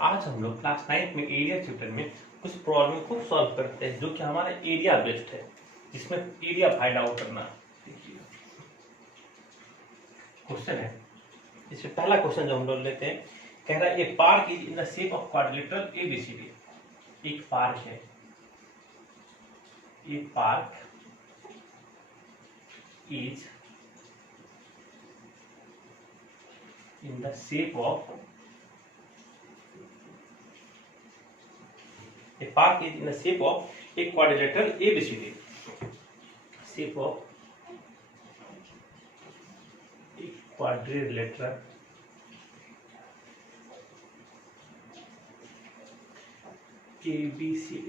आज हम लोग क्लास 9 में एरिया चैप्टर में कुछ प्रॉब्लम को सॉल्व करते हैं जो कि हमारा एरिया बेस्ड है, जिसमें एरिया फाइंड आउट करना। क्वेश्चन है, इसमें पहला क्वेश्चन जो हम लोग लेते हैं, कह रहा है a park is in the shape of quadrilateral ABCD. एक पार्क है, a park is in the shape of A park is in the shape of a quadrilateral ABCD. Shape of a quadrilateral ABCD.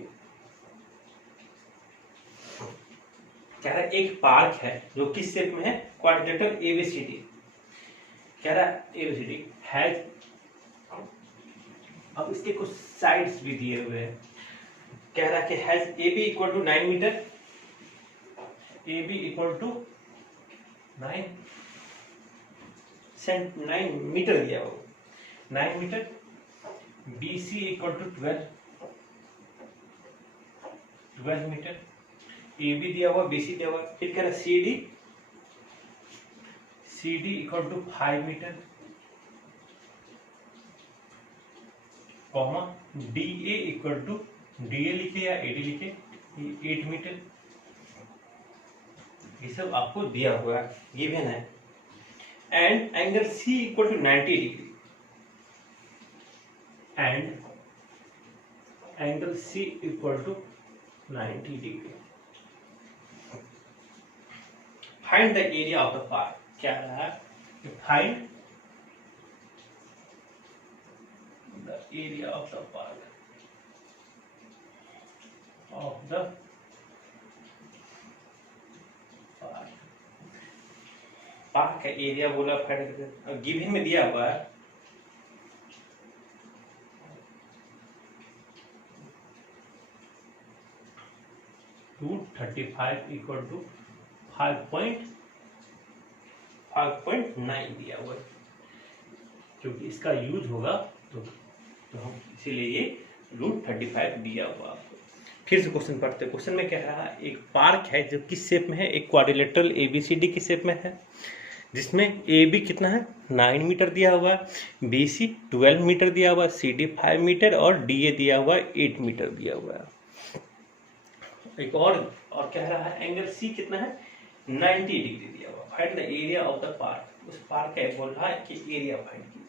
कह रहा है एक park है जो किस shape में है, क्वाड्रिलेटरल ABCD। कह रहा है ABCD हैज, अब इसके कुछ साइड्स भी दिए हुए हैं। कह रहा है कि has AB equal to 9 meter, AB equal to 9 meter दिया हुआ, 9 meter. BC equal to 12 meter. AB दिया हुआ, BC दिया हुआ। फिर कह रहा है CD equal to 5 meter, comma DA equal to, DA लिखे या AD लिखे, 8 मीटर। ये सब आपको दिया हुआ है, गिवन है। And angle C equal to 90 degree, and angle C equal to 90 degree. Find the area of the park. क्या रहा है, find the area of the park, of the park का एरिया बोला, गिवन में दिया हुआ है (235 इक्वल टू 5.9 दिया हुआ है, क्योंकि इसका यूज होगा तो हम इसीलिए ये √35 दिया हुआ आपको। फिर से क्वेश्चन पढ़ते हैं। क्वेश्चन में कह रहा है एक पार्क है जो किस शेप में है, एक क्वाड्रिलेटरल ABCD की शेप में है, जिसमें AB कितना है 9 मीटर दिया हुआ है, BC 12 मीटर दिया हुआ है, CD 5 मीटर और DA दिया हुआ है 8 मीटर दिया हुआ है। एक और कह रहा है एंगल C कितना है 90 डिग्री दिया हुआ। Find the area of the park. उस पार्क का बोल रहा है कि एरिया फाइंड कीजिए।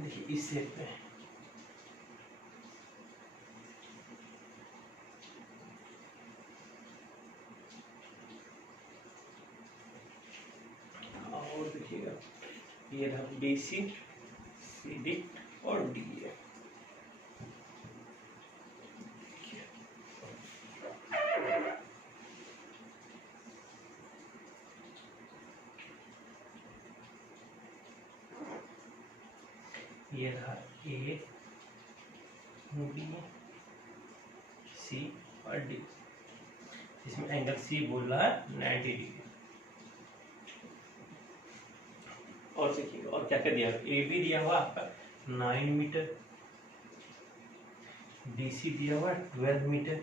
देखिए इस शेप में देखिएगा, ये रहा BC, CD और DA। ये रहा A, B, C और D, इसमें एंगल C बोल रहा है 90 डिग्री। और देखिए और क्या क्या दिया, AB दिया हुआ आपका 9 मीटर, BC दिया हुआ 12 मीटर,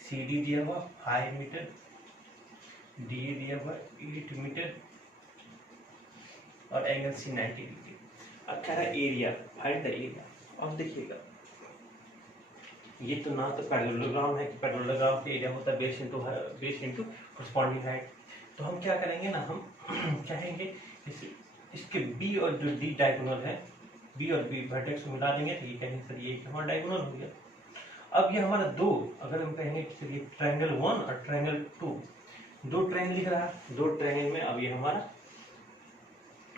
CD दिया हुआ 5 मीटर, DA दिया हुआ 8 मीटर और एंगल C 90 डिग्री। अब कह रहा है एरिया, फाइंड द एरिया। अब देखिएगा ये तो ना तो पैरेललोग्राम है कि पैरेललोग्राम का एरिया होता है बेस इनटू कॉरस्पॉन्डिंग हाइट। तो हम क्या करेंगे ना, हम चाहेंगे इसके B और जो D डायगोनल है, B और B वर्टेक्स को मिला देंगे तो ये कहेंगे सर ये हमारा डायगोनल हो गया। अब ये हमारा दो, अगर हम कहेंगे कि ट्रायंगल 1 और ट्रायंगल 2, दो ट्रायंगल लिख रहा है, दो ट्रायंगल में अब ये हमारा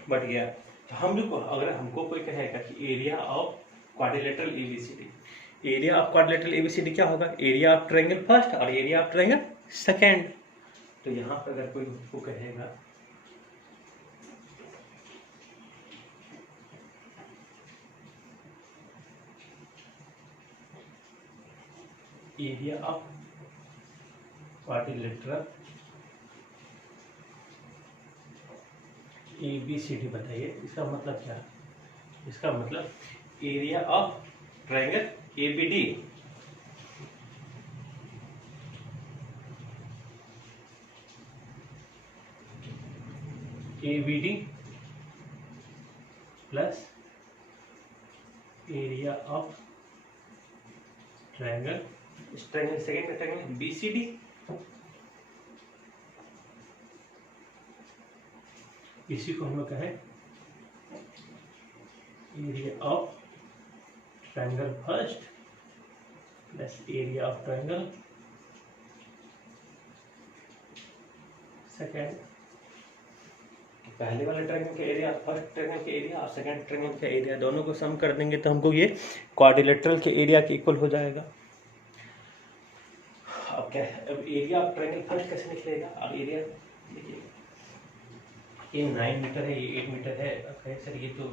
बट गया। तो हम लोग को अगर हमको कोई कहेगा कि area of quadrilateral ABCD, area of quadrilateral ABCD क्या होगा, एरिया ऑफ ट्रायंगल फर्स्ट और एरिया ऑफ ट्रायंगल सेकंड। तो यहाँ पर अगर कोई उसको कहेगा एरिया ऑफ क्वाड्रिलेटरल ABCD बताइए, इसका मतलब क्या है। इसका मतलब area of triangle ABD ABD plus area of triangle, इस ट्रायंगल सेकेंड ट्रायंगल बीसीडी, इसी को हम लोग कहें area of triangle first plus area of triangle second. पहले वाले ट्रायंगल के एरिया, फर्स्ट ट्रायंगल के एरिया और सेकंड ट्रायंगल के एरिया दोनों को सम कर देंगे तो हमको ये क्वाड्रिलेटरल के एरिया के इक्वल हो जाएगा। अब क्या है, अब एरिया ऑफ ट्रायंगल फर्स्ट कैसे निकलेगा? अब एरिया देखिए, ये 9 मीटर है, ये 8 मीटर है। अब कहें सर ये तो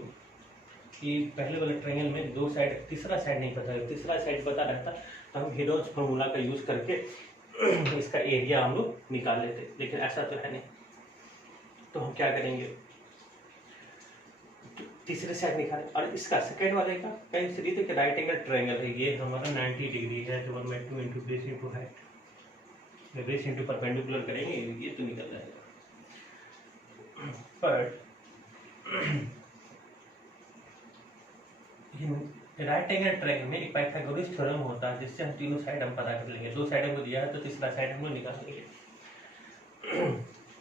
ये पहले वाले ट्रायंगल में दो साइड, तीसरा साइड नहीं पता है, तीसरा साइड पता रहता तो हम हेरोल्ड्स फार्मूला का यूज करके इसका एरिया हम लोग निकाल लेते, लेकिन ऐसा तो है नहीं। तो हम क्या करेंगे, तीसरे साइड निकालें। और इसका सेकेंड वाले का कहीं से देखिए राइट एंगल ट्रायंगल है, ये हमारा 90 डिग्री है, तो 1/2 into base into height, base into perpendicular करेंगे, ये तो निकल जाएगा। पर राइट एंगल ट्रायंगल में एक पाइथागोरस थ्योरम होता है, जिससे हम तीनों साइड हम पता कर लेंगे। दो साइड हमको दिया है तो तीसरा साइड हम लोग निकाल लेंगे।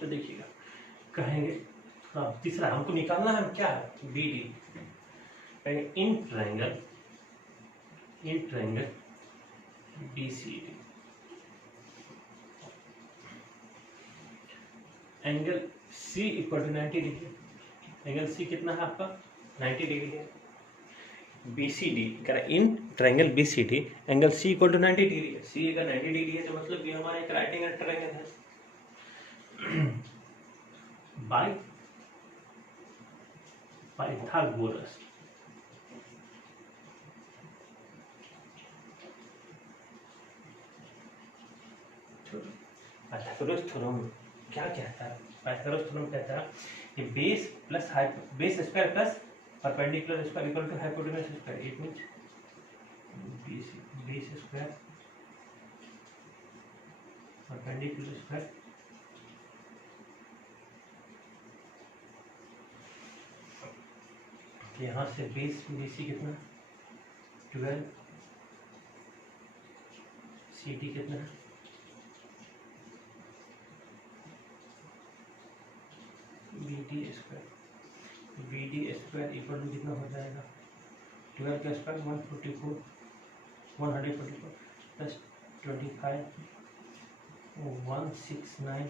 तो देखिएगा कहेंगे, हाँ तीसरा हमको निकालना है क्या, बी डी। कहेंगे in triangle B C D angle C equal to 90 degree. Angle C कितना है आपका, 90 डिग्री है। BCD in triangle BCD angle C equal to 90 degree है। C अगर 90 डिग्री है तो मतलब ये हमारा एक राइट एंगल ट्रायंगल है। बाय पाइथागोरस थ्योरम क्या कहता है? पाइथागोरस थ्योरम कहता है कि base square plus perpendicular square equal to hypotenuse square. It means base square perpendicular square यहाँ से बेस BC कितना, 12, CD कितना है, BD स्क्वायर इक्वल टू कितना हो जाएगा, 12 का square 144 plus 25 169,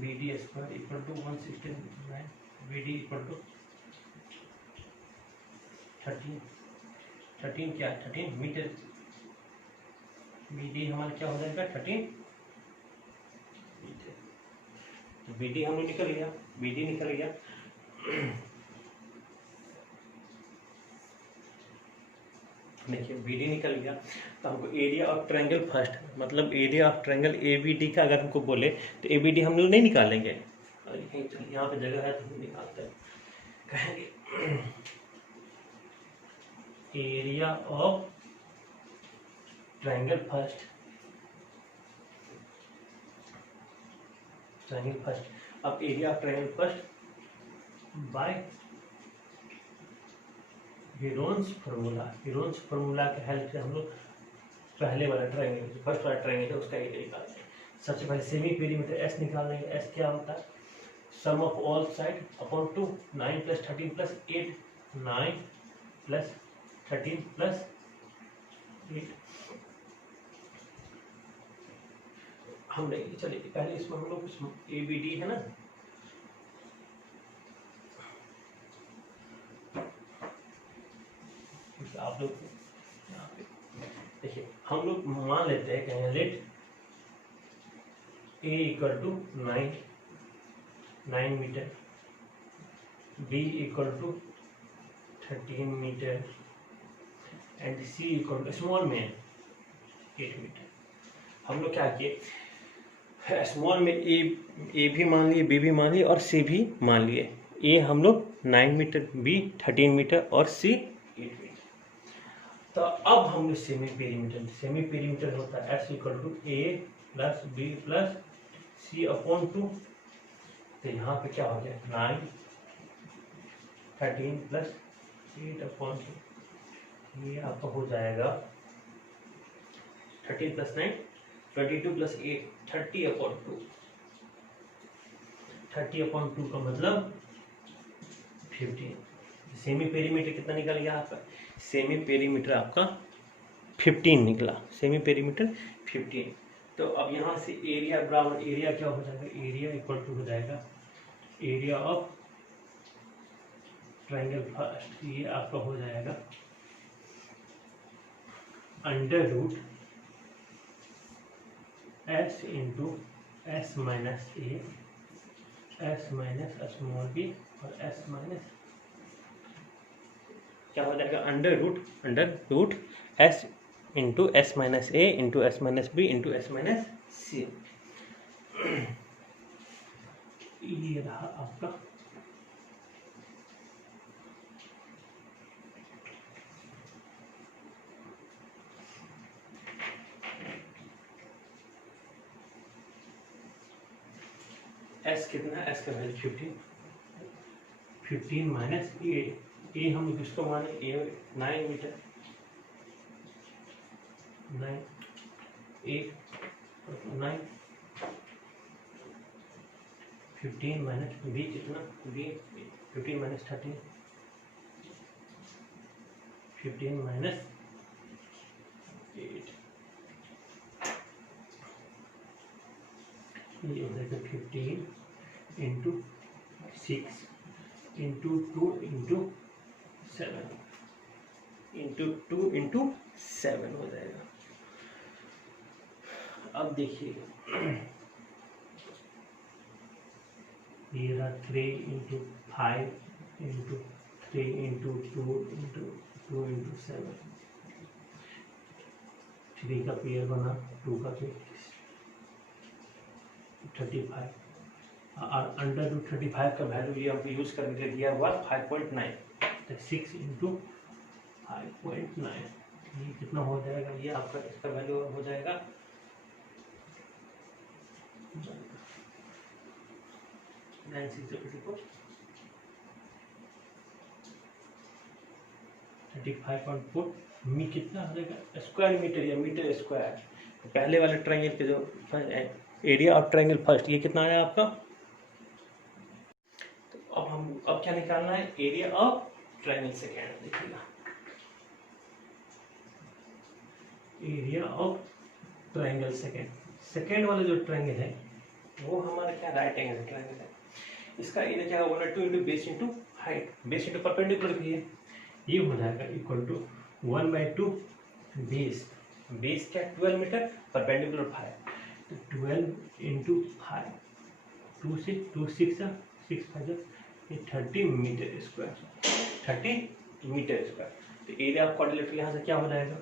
BD square equal to 169, BD equal to 13 क्या, 13 मीटर। BD हमारा क्या हो जाएगा, 13 मीटर। तो BD हमने निकल गया, BD निकल गया। देखिए BD निकल गया तो हमको एरिया ऑफ ट्रायंगल फर्स्ट, मतलब एरिया ऑफ ट्रायंगल ABD का अगर हमको बोले तो ABD हम लोग नहीं निकालेंगे। यहाँ पे जगह है तो हम निकालते हैं। कहेंगे एरिया ऑफ ट्रायंगल फर्स्ट अब area of triangle first by Heron's formula के हेल्प से हम लोग पहले वाला ट्रायंगल, फर्स्ट वाला ट्रायंगल है उसका एरिया निकालते हैं। सबसे पहले सेमी पेरीमीटर S निकाल लेंगे। S क्या होता है, sum of all side upon 2, 9 plus 13 plus 8, 9 plus 13 plus 8। हम लेंगे, चलिए पहले इसमें हम लोग ABD है ना, आप लोग यहाँ पे देखिए, हम लोग मान लेते हैं कहें let A equal to 9 meter, B equal to 13 meter and C equal to small में 8 मीटर। हम लोग क्या किए, स्मॉल में A भी मान लिए, B भी मान लिए और C भी मान लिए। ए हम लोग 9 मीटर, बी 13 मीटर और सी 8 मीटर। तो अब हम लोग सेमी पेरीमीटर होता है s equal to a plus b plus c upon 2। तो यहाँ पे क्या हो जाए 9 13 प्लस 8 अपॉन 2, ये आपका हो जाएगा 13 प्लस 9 22 प्लस 8 30 अपॉन 2। 30 अपॉन 2 का मतलब 15। सेमी पेरीमीटर कितना निकल गया आपका? सेमी पेरीमीटर आपका 15 निकला, सेमी पेरीमीटर 15। तो अब यहाँ से एरिया बराबर एरिया क्या हो जाएगा? एरिया इक्वल टू हो जाएगा एरिया ऑफ ट्रायंगल फर्स्ट, ये आपका हो जाएगा under root S into S minus A, S minus small B और एस माइनस क्या हो जाएगा? Under root S into S minus A into S minus B into S minus C. ये रहा आपका एस कितना? एस का वैल्यू 15 माइनस ए हम किसको माने? ए 9 मीटर, 9 15 माइनस बी कितना? बी 15 माइनस 13, 15 माइनस 8, ये हो जाएगा 15 into 6 into 2 into 7 into 2 into 7 हो जाएगा। अब देखिए ये रहा 3 into 5 into 3 into 2 into 2 into 7, 3 का पेयर बना, 2 का पेयर 35 और अंडर रूट 35 का वैल्यू ये हमको यूज करके दिया हुआ 5.9, तो 6 इंटू 5.9 ये कितना हो जाएगा? ये आपका इसका वैल्यू हो जाएगा 35.4 मी कितना हो जाएगा? स्क्वायर मीटर या मीटर स्क्वायर। पहले वाले ट्रायंगल के जो एरिया ऑफ ट्रायंगल फर्स्ट ये कितना आया आपका? तो अब क्या निकालना है? Area of triangle second. देखिएगा एरिया ऑफ ट्रायंगल सेकेंड वाला जो ट्रायंगल है वो हमारा क्या राइट एंगल ट्रायंगल है। इसका एरिया क्या होगा? 2 into base into height, base into perpendicular भी है, ये हो जाएगा इक्वल टू 1/2 बेस क्या 12 मीटर, परपेंडिकुलर 5, तो 12 इंटू 5, 2 से 2 6 ये 30 मीटर स्क्वायर, 30 मीटर स्क्वायर। तो एरिया ऑफ क्वाड्रिलेटरल यहाँ से क्या हो जाएगा?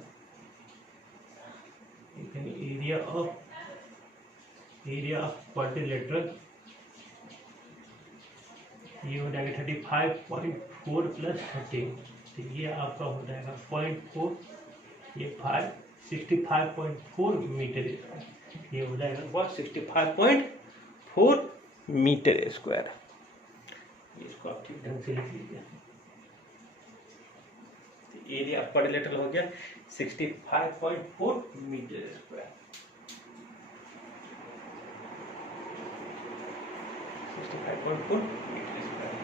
एरिया ऑफ क्वाड्रिलेटरल ये हो जाएगा 35.4 प्लस 30, तो ये आपका हो जाएगा 0.4, ये 65.4 मीटर स्क्वायर, ये हो जाएगा 65.4 मीटर स्क्वायर। इसको आप ठीक ढंग से लिख लीजिए। एरिया ऑफ क्वाड्रिलेटरल हो गया 65.4 मीटर स्क्वायर, 65.4 मीटर स्क्वायर।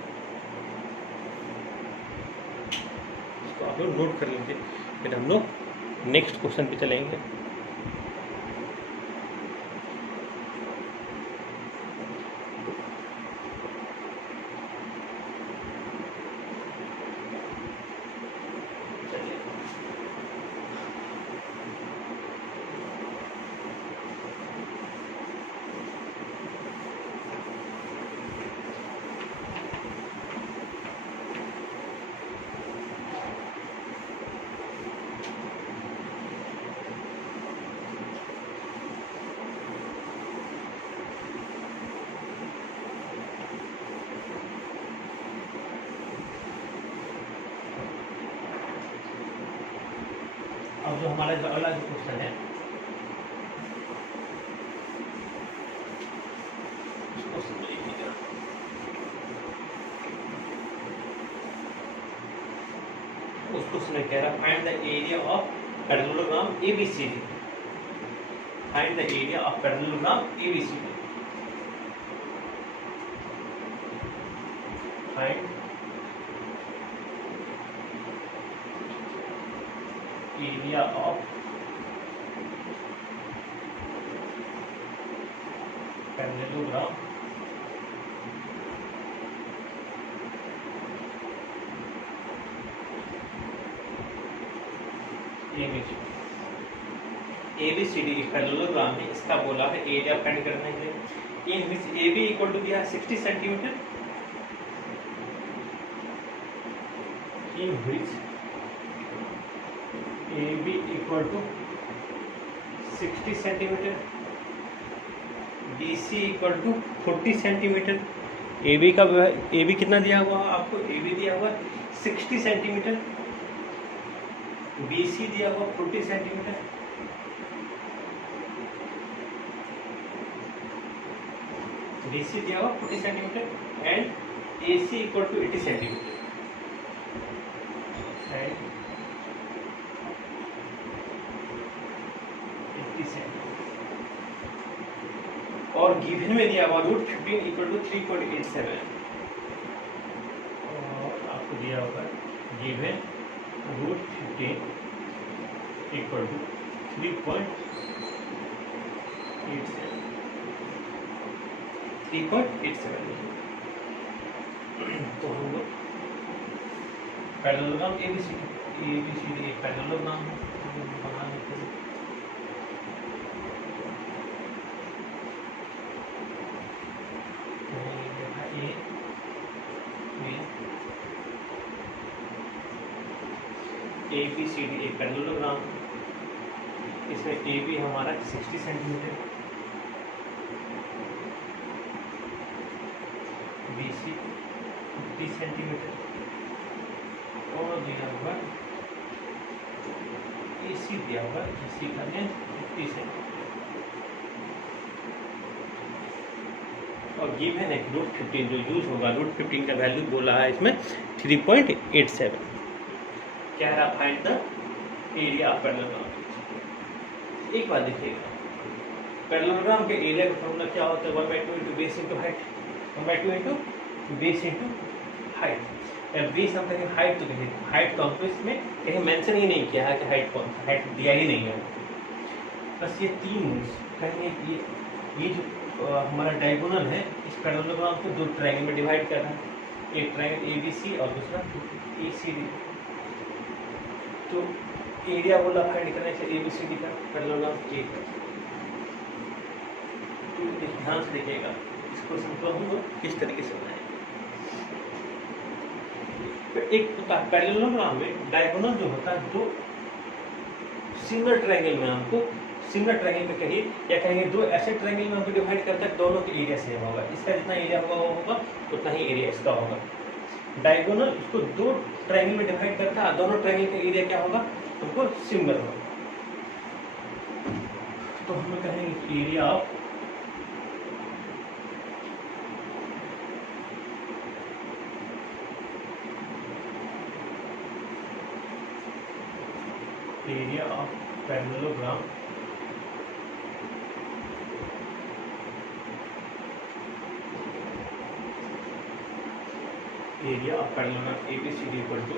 इसको आप लोग नोट कर लीजिए, फिर हम लोग नेक्स्ट क्वेश्चन पे चलेंगे। अब जो हमारा जो अगला जो क्वेश्चन है उस क्वेश्चन में कह रहा find the area of parallelogram ABCD। Find the area of parallelogram ABCD। Find area of parallelogram ABCD एक पैरेललोग्राम है, इसका बोला है एरिया फाइंड करने के लिए। In which AB equal to दिया है 60 centimeter, in which AB equal to 60 centimeter, BC equal to 40 centimeter. AB कितना दिया हुआ आपको? AB दिया हुआ 60 सेंटीमीटर, BC दिया हुआ 40 सेंटीमीटर, BC दिया हुआ 40 centimeter and AC equal to 80 centimeter and 80 centimeter और गिवन में दिया हुआ √15 इक्वल टू 3.87 और आपको दिया होगा गिवन √15 इक्वल टू 3.87। तो हम लोग पैरेललोग्राम ABCD एक पैरेललोग्राम बना लेते हैं। ABCD एक पैरेललोग्राम, इसमें AB हमारा 60 सेंटीमीटर, BC 50 सेंटीमीटर और दिया हुआ AC दिया हुआ AC का लेंथ 50 सेंटीमीटर और गिवन है √15 जो यूज होगा √15 का वैल्यू बोला है इसमें 3.87। क्या रहा find the area of parallelogram. एक बात देखिएगा, पैरेललोग्राम के एरिया का फॉर्मूला क्या होता है? 1/2 into base into height, 1/2 into base into height. Base हम कहेंगे हाइट, तो कहेंगे हाइट तो हमको इसमें कहीं मेंशन ही नहीं किया है कि हाइट कौन सा, हाइट दिया ही नहीं है। बस ये तीन कहेंगे ये जो हमारा डायगोनल है इस पैरेललोग्राम को दो ट्रायंगल में डिवाइड कर रहा है, एक ट्रायंगल ABC और दूसरा ACD। तो एरिया बोला फाइंड करने से ABCD का पैरेललोग्राम A का। तो ध्यान से देखिएगा इस क्वेश्चन को हम लोग किस तरीके से बनाएंगे। एक पैरेललोग्राम में डायगोनल जो होता है दो सिंगल ट्रायंगल में हमको सिंगल ट्रायंगल में कहिए या कहेंगे दो ऐसे ट्रायंगल में हमको डिवाइड करता है, दोनों के एरिया सेम होगा। इसका जितना एरिया होगा वो होगा उतना ही एरिया इसका होगा। डायगोनल इसको दो ट्रायंगल में डिवाइड करता है, दोनों ट्रायंगल का एरिया क्या होगा? हमको सिमिलर होगा। तो हम लोग कहेंगे area of parallelogram area of parallelogram ABCD equal to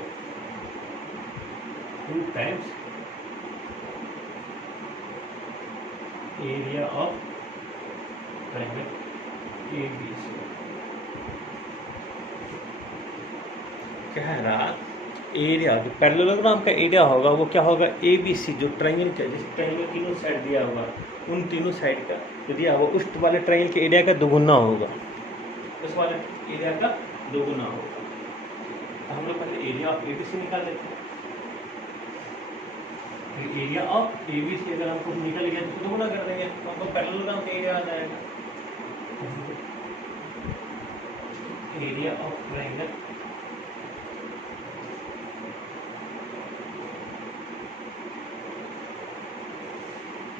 2 times area of triangle ABC। कह रहा एरिया जो पैरेललोग्राम का एरिया होगा वो क्या होगा? ABC जो ट्रायंगल का जिस ट्रायंगल तीनों साइड दिया होगा उन तीनों साइड का जो दिया होगा उस वाले ट्रायंगल के एरिया का दोगुना होगा, उस वाले एरिया का दोगुना होगा। तो हम लोग पहले एरिया ऑफ ABC निकाल लेते हैं। एरिया ऑफ ABC अगर हमको निकल गया तो दोगुना कर देंगे तो हमको पैरेललोग्राम का एरिया आ जाएगा। Area of triangle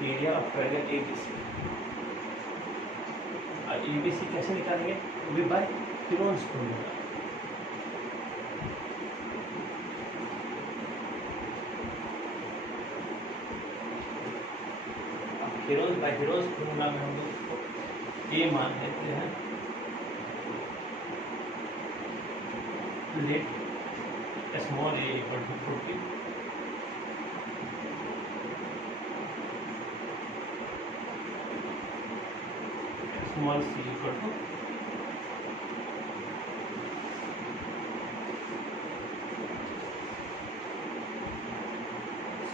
area of triangle ABC. ABC कैसे निकालेंगे? We by Heron's formula. Heron's formula में हम लोग ए मान लेते हैं, let small a equal to 40, small c equal to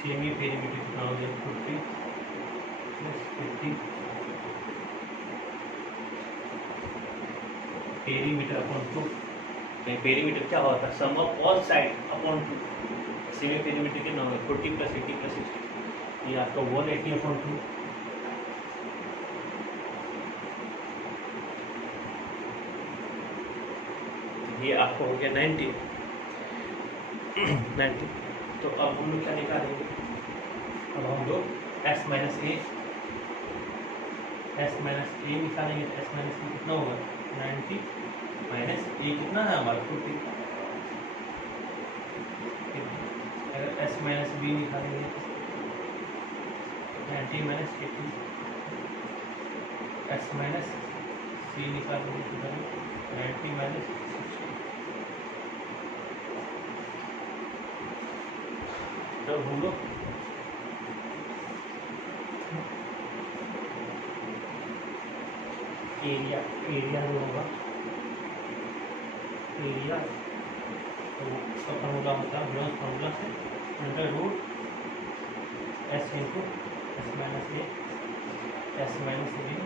semi perimeter कितना हो जाए 40 प्लस 50 पेरीमीटर अपॉन 2। पेरीमीटर क्या होता है? Sum of all side upon 2। Semi perimeter कितना होगा? 40 प्लस 80 प्लस 60, ये आपका 180 अपॉन 2। ये आपको हो गया 90। 90। तो अब हम लोग क्या निकालेंगे? अब हम लोग s माइनस ए निकालेंगे। तो s माइनस ए कितना होगा? 90 माइनस ए कितना है हमारा 40। अगर s माइनस बी निकालेंगे 90 माइनस 80, s माइनस सी निकालेंगे तो 90 माइनस 60। तो हम लोग एरिया जो होगा, एरिया तो उसका फॉर्मूला होता है हीरोन्स फॉर्मूला से under root S into S minus A, S minus B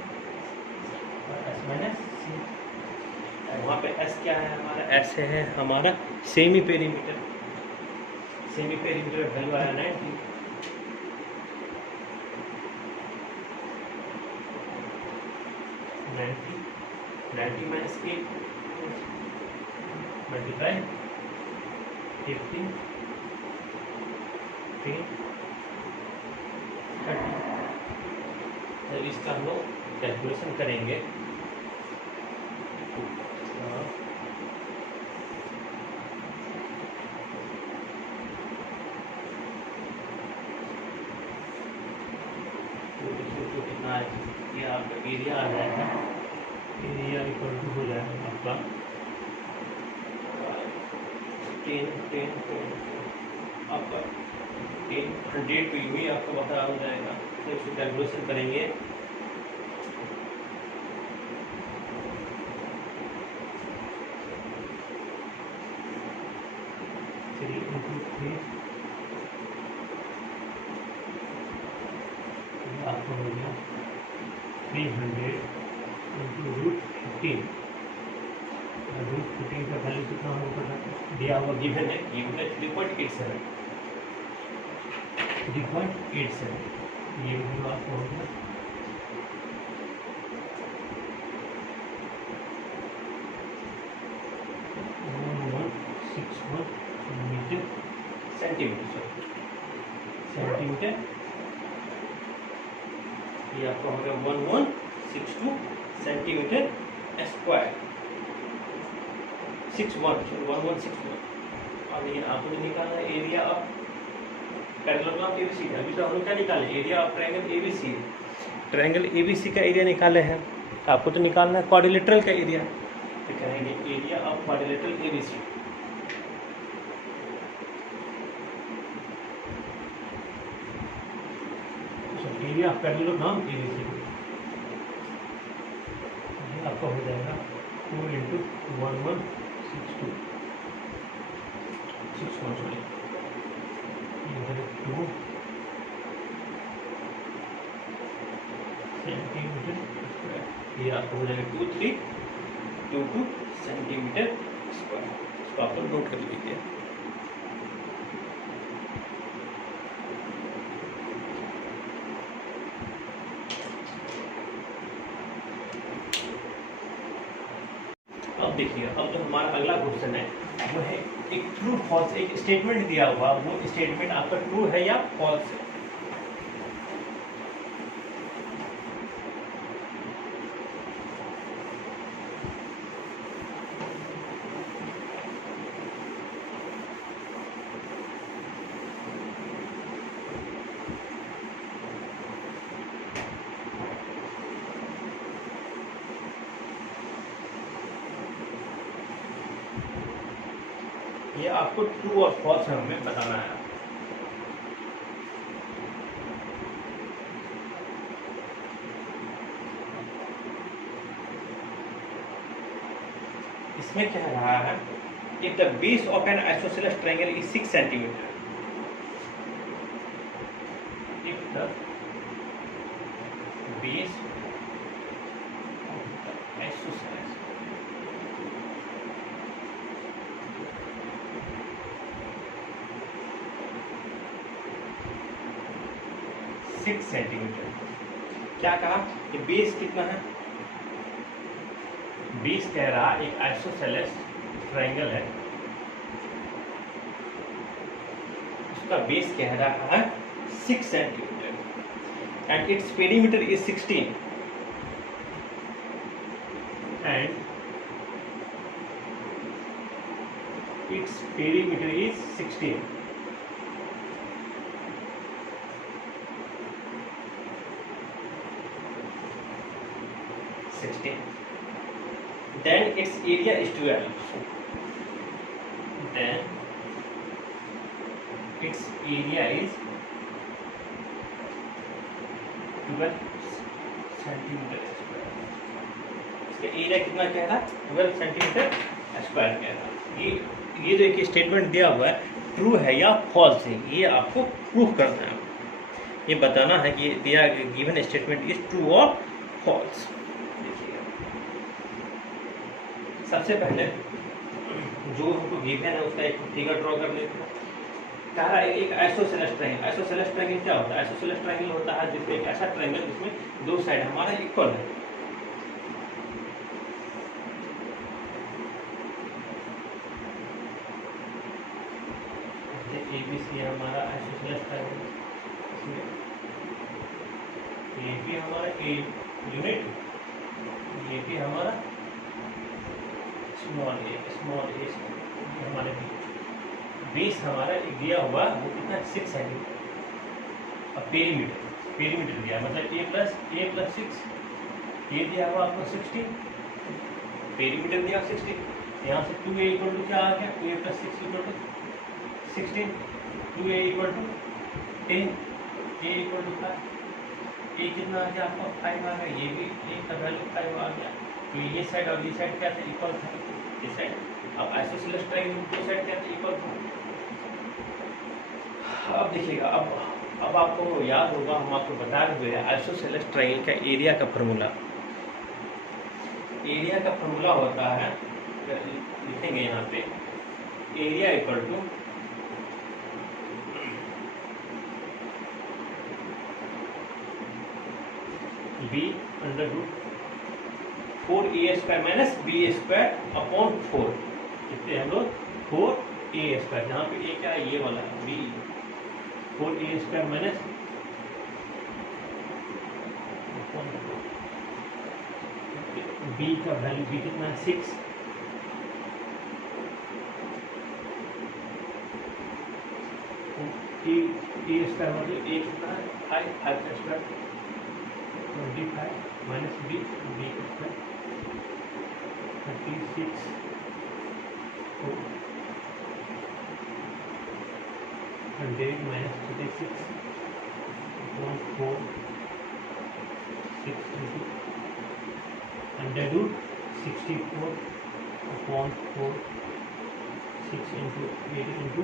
और एस माइनस सी। वहाँ पे एस क्या है हमारा? एस है हमारा semi perimeter. Semi perimeter value आया 90। Minus A multiply 50 30। जब इसका हम लोग कैलकुलेशन करेंगे तो कितना ये आपका एरिया आ जाएगा। एरिया इक्वल टू हो जाएगा आपका 10 आपका 100 पे भी आपको पता हो जाएगा। तो इसको कैलकुलेशन करेंगे आपको हो गया 300 इंटू रूट 15। रूट 15 का वैल्यू कितना होगा? दिया हुआ गिवन है 3.87। ये भी आपको हो गया 1161 सेंटीमीटर। ये आपका हो गया 1162 सेंटीमीटर स्क्वायर। 1161। अब ये आपने निकाला एरिया ऑफ पैरेललोग्राम एबीसी। अभी तो हम लोग क्या निकाले? Area of triangle ABC. Triangle ABC का एरिया निकाले हैं। आपको तो निकालना है क्वाड्रिलेटरल का एरिया। तो कहेंगे area of quadrilateral ABC. Area of parallelogram ABC आपका हो जाएगा 2 इंटू 1162 2 सेंटीमीटर स्क्वायर। ये आपको हो जाएगा 2322 सेंटीमीटर स्क्वायर। इसको आप लोग नोट कर लीजिए। अब देखिए, अब जो हमारा अगला क्वेश्चन है वो है एक ट्रू फॉल्स। एक स्टेटमेंट दिया हुआ, वो स्टेटमेंट आपका ट्रू है या फॉल्स है। ये आपको ट्रू और फॉल्स हमें बताना है। इसमें कह रहा है if the base of an isosceles triangle is 6 centimeter, if the base of the isosceles six centimetre, क्या कहा कि बेस कितना है? बेस कह रहा एक आइसोसेलेस ट्रायंगल है, उसका बेस कह रहा है 6 centimetre and its perimeter is 16 and its perimeter is 16। Then its area is 12. Then its area is 12 centimetre square. इसका एरिया कितना कह रहा है? 12 सेंटीमीटर स्क्वायर कह रहा है। ये जो एक स्टेटमेंट दिया हुआ है ट्रू है या फॉल्स है, ये आपको प्रूफ करना है। ये बताना है कि दिया गिवन स्टेटमेंट इज ट्रू और फॉल्स। सबसे पहले जो हमको गिवन है उसका एक फिगर ड्रॉ कर लेते हैं। कह रहा है एक आइसोसेलेस ट्रायंगल। आइसोसेलेस ट्रायंगल क्या होता है? आइसोसेलेस ट्रायंगल होता है जिसमें एक ऐसा ट्रायंगल जिसमें दो साइड हमारा इक्वल है। ABC हमारा आइसोसेलेस ट्रायंगल, इसमें AB हमारा A यूनिट, AB हमारा स्मॉल a हमारे बेस हमारा दिया हुआ वो कितना 6 सेंटीमीटर। अब पेरीमीटर दिया मतलब a प्लस 6, ये दिया हुआ आपको 16, पेरीमीटर दिया 16। यहाँ से 2a इक्वल टू क्या आ गया? 2a plus 6 equal to 16, 2a equal to 10, a equal to 5, a कितना आ गया आपका 5 आ गया, ये भी a का वैल्यू 5 आ गया। तो ये साइड और ये साइड क्या था? इक्वल था। ये साइड अब आइसोसेलेस ट्रायंगल दो साइड क्या था? इक्वल था। अब देखिएगा, अब आपको याद होगा हम आपको बता रहे हैं आइसोसेलेस ट्रायंगल का एरिया का फार्मूला। एरिया का फार्मूला होता है, लिखेंगे यहाँ पे area equal to b under root 4a² minus b² upon 4। इसलिए हम लोग 4a², जहाँ पे a क्या है? ये वाला b, 4a² माइनस b का वैल्यू b कितना है? 6, a² मतलब a कितना है? 5 का स्क्वायर 25 माइनस b का square 36 100 minus 36 upon 4 6 into under root 64 upon 4 6 into 8 into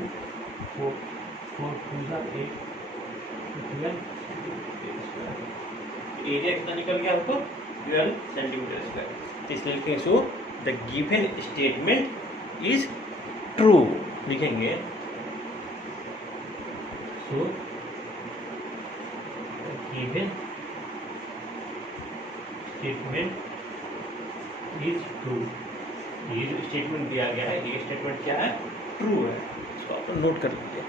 4 4 2 8 12 square. Area कितना निकल गया आपको? 12 सेंटीमीटर स्क्वायर। तो इसलिए लिखेंगे so the given statement is true, लिखेंगे so given statement is true. ये जो स्टेटमेंट दिया गया है ये स्टेटमेंट क्या है? ट्रू है। इसको आप नोट कर लीजिए।